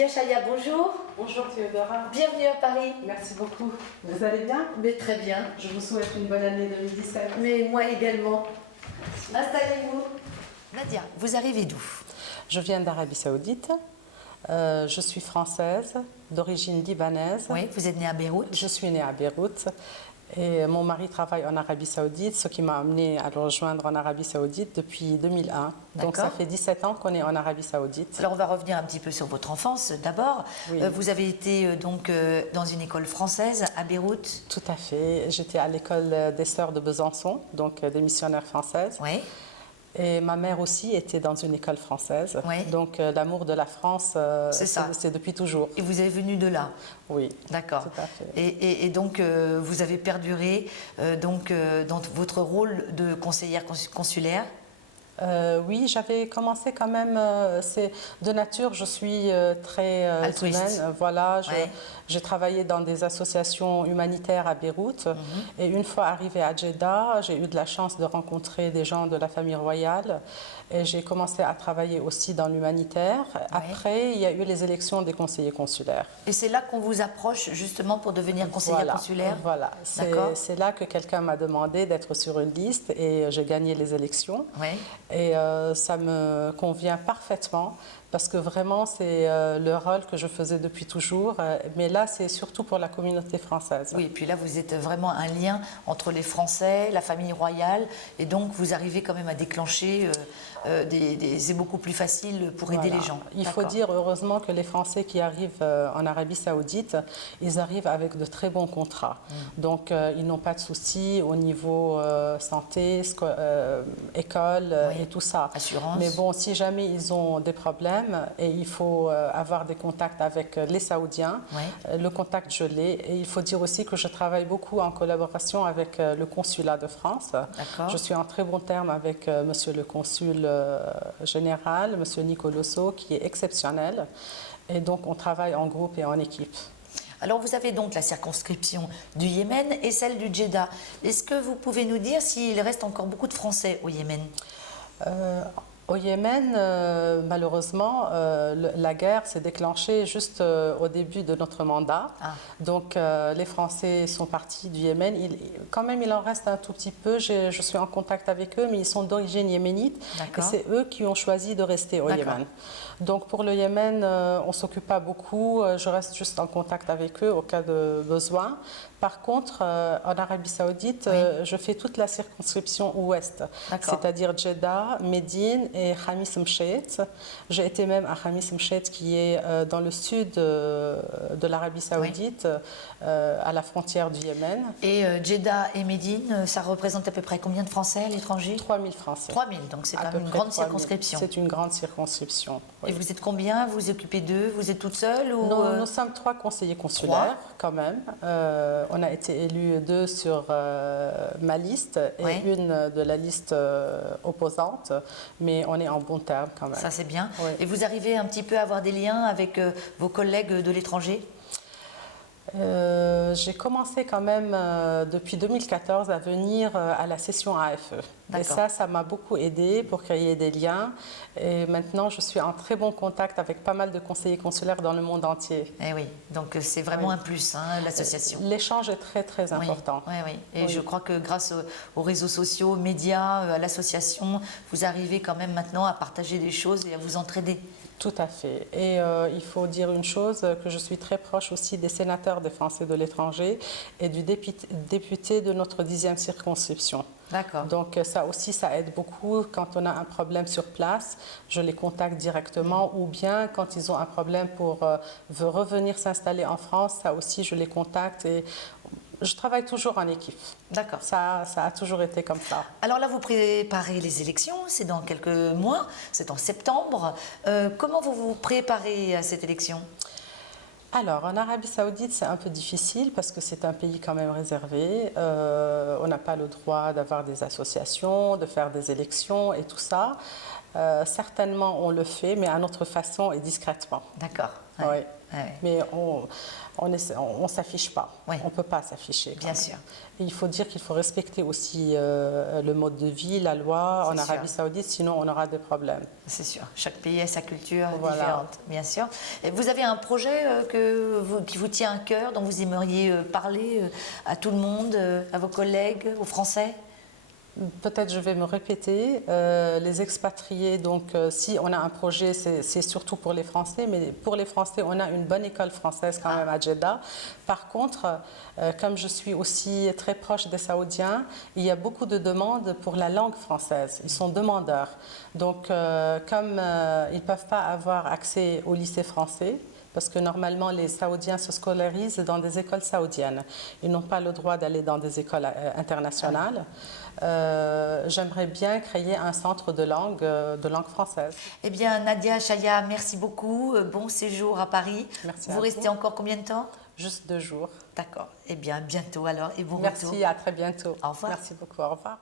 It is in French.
Nadia Chaya, bonjour. Bonjour Théodora. Bienvenue à Paris. Merci beaucoup. Vous allez bien? Mais très bien. Je vous souhaite une bonne année 2017. Mais moi également. Installez-vous. Nadia, vous arrivez d'où? Je viens d'Arabie Saoudite. Je suis française, d'origine libanaise. Oui, vous êtes née à Beyrouth. Je suis née à Beyrouth. Et mon mari travaille en Arabie Saoudite, ce qui m'a amenée à le rejoindre en Arabie Saoudite depuis 2001. Donc ça fait 17 ans qu'on est en Arabie Saoudite. Alors on va revenir un petit peu sur votre enfance d'abord. Oui. Vous avez été dans une école française à Beyrouth. Tout à fait. J'étais à l'école des Sœurs de Besançon, donc des missionnaires françaises. Oui. Et ma mère aussi était dans une école française. Oui. Donc l'amour de la France, c'est depuis toujours. Et vous êtes venue de là? Oui. D'accord. Tout à fait. Et donc vous avez perduré dans votre rôle de conseillère consulaire? Oui, j'avais commencé quand même, c'est de nature, je suis très humaine. Voilà, j'ai travaillé dans des associations humanitaires à Beyrouth. Et une fois arrivée à Jeddah, j'ai eu de la chance de rencontrer des gens de la famille royale. Et j'ai commencé à travailler aussi dans l'humanitaire. Après, il y a eu les élections des conseillers consulaires. Et c'est là qu'on vous approche justement pour devenir conseillère consulaire? Voilà, c'est là que quelqu'un m'a demandé d'être sur une liste et j'ai gagné les élections. Oui. Et ça me convient parfaitement parce que vraiment c'est le rôle que je faisais depuis toujours, mais là c'est surtout pour la communauté française. Oui, et puis là vous êtes vraiment un lien entre les Français, la famille royale, et donc vous arrivez quand même à déclencher c'est beaucoup plus facile pour aider les gens. Il faut dire heureusement que les Français qui arrivent en Arabie Saoudite, ils arrivent avec de très bons contrats. Donc ils n'ont pas de soucis au niveau santé, école et tout ça. Assurance. Mais bon, si jamais ils ont des problèmes et il faut avoir des contacts avec les Saoudiens, le contact je l'ai. Et il faut dire aussi que je travaille beaucoup en collaboration avec le consulat de France. Je suis en très bon terme avec monsieur le consul général, monsieur Nicoloso, qui est exceptionnel. Et donc on travaille en groupe et en équipe. Alors vous avez donc la circonscription du Yémen et celle du Jeddah. Est-ce que vous pouvez nous dire s'il reste encore beaucoup de Français au Yémen? Au Yémen, malheureusement, la guerre s'est déclenchée juste au début de notre mandat. Donc les Français sont partis du Yémen. Quand même, il en reste un tout petit peu. Je suis en contact avec eux, mais ils sont d'origine yéménite. Et c'est eux qui ont choisi de rester au Yémen. Donc pour le Yémen, on ne s'occupe pas beaucoup. Je reste juste en contact avec eux au cas de besoin. Par contre, en Arabie Saoudite, je fais toute la circonscription ouest, c'est-à-dire Jeddah, Médine et Khamis Mchait. J'ai été même à Khamis Mchait, qui est dans le sud de l'Arabie Saoudite, à la frontière du Yémen. Et Jeddah et Médine, ça représente à peu près combien de Français à l'étranger? 3000 Français. 3000, donc c'est quand même une grande circonscription. C'est une grande circonscription. Et vous êtes combien? Vous vous occupez d'eux? Vous êtes toute seule ou... Nous sommes 3 conseillers consulaires, quand même. On a été élus 2 sur ma liste et une de la liste opposante, mais on est en bon terme quand même. Ça c'est bien. Et vous arrivez un petit peu à avoir des liens avec vos collègues de l'étranger? J'ai commencé quand même depuis 2014 à venir à la session AFE. Et ça m'a beaucoup aidé pour créer des liens. Et maintenant, je suis en très bon contact avec pas mal de conseillers consulaires dans le monde entier. Eh oui, donc c'est vraiment un plus, hein, l'association. L'échange est très très important. Et je crois que grâce aux réseaux sociaux, aux médias, à l'association, vous arrivez quand même maintenant à partager des choses et à vous entraider. Tout à fait. Et il faut dire une chose, que je suis très proche aussi des sénateurs des Français de l'étranger et du député de notre 10e circonscription. D'accord. Donc ça aussi, ça aide beaucoup. Quand on a un problème sur place, je les contacte directement, ou bien quand ils ont un problème pour revenir s'installer en France, ça aussi, je les contacte et je travaille toujours en équipe. D'accord. Ça a toujours été comme ça. Alors là, vous préparez les élections, c'est dans quelques mois, c'est en septembre. Comment vous vous préparez à cette élection ? Alors, en Arabie Saoudite, c'est un peu difficile parce que c'est un pays quand même réservé. On n'a pas le droit d'avoir des associations, de faire des élections et tout ça. Certainement, on le fait, mais à notre façon et discrètement. D'accord. Oui. Ouais. Mais on s'affiche pas. Ouais. On peut pas s'afficher. Bien sûr. Et il faut dire qu'il faut respecter aussi le mode de vie, la loi en Arabie Saoudite, sinon on aura des problèmes. C'est sûr. Chaque pays a sa culture Voilà. différente, bien sûr. Et vous avez un projet qui vous tient à cœur, dont vous aimeriez parler à tout le monde, à vos collègues, aux Français? Peut-être je vais me répéter, les expatriés, donc si on a un projet, c'est surtout pour les Français, mais pour les Français, on a une bonne école française quand même à Jeddah. Par contre, comme je suis aussi très proche des Saoudiens, il y a beaucoup de demandes pour la langue française. Ils sont demandeurs. Donc, comme ils ne peuvent pas avoir accès au lycée français, parce que normalement, les Saoudiens se scolarisent dans des écoles saoudiennes. Ils n'ont pas le droit d'aller dans des écoles internationales. J'aimerais bien créer un centre de langue française. Eh bien, Nadia Chaya, merci beaucoup. Bon séjour à Paris. Merci. Vous restez encore combien de temps? Juste 2 jours. D'accord. Eh bien, bientôt alors et bon Merci, retour. à très bientôt. Au revoir. Merci beaucoup, au revoir.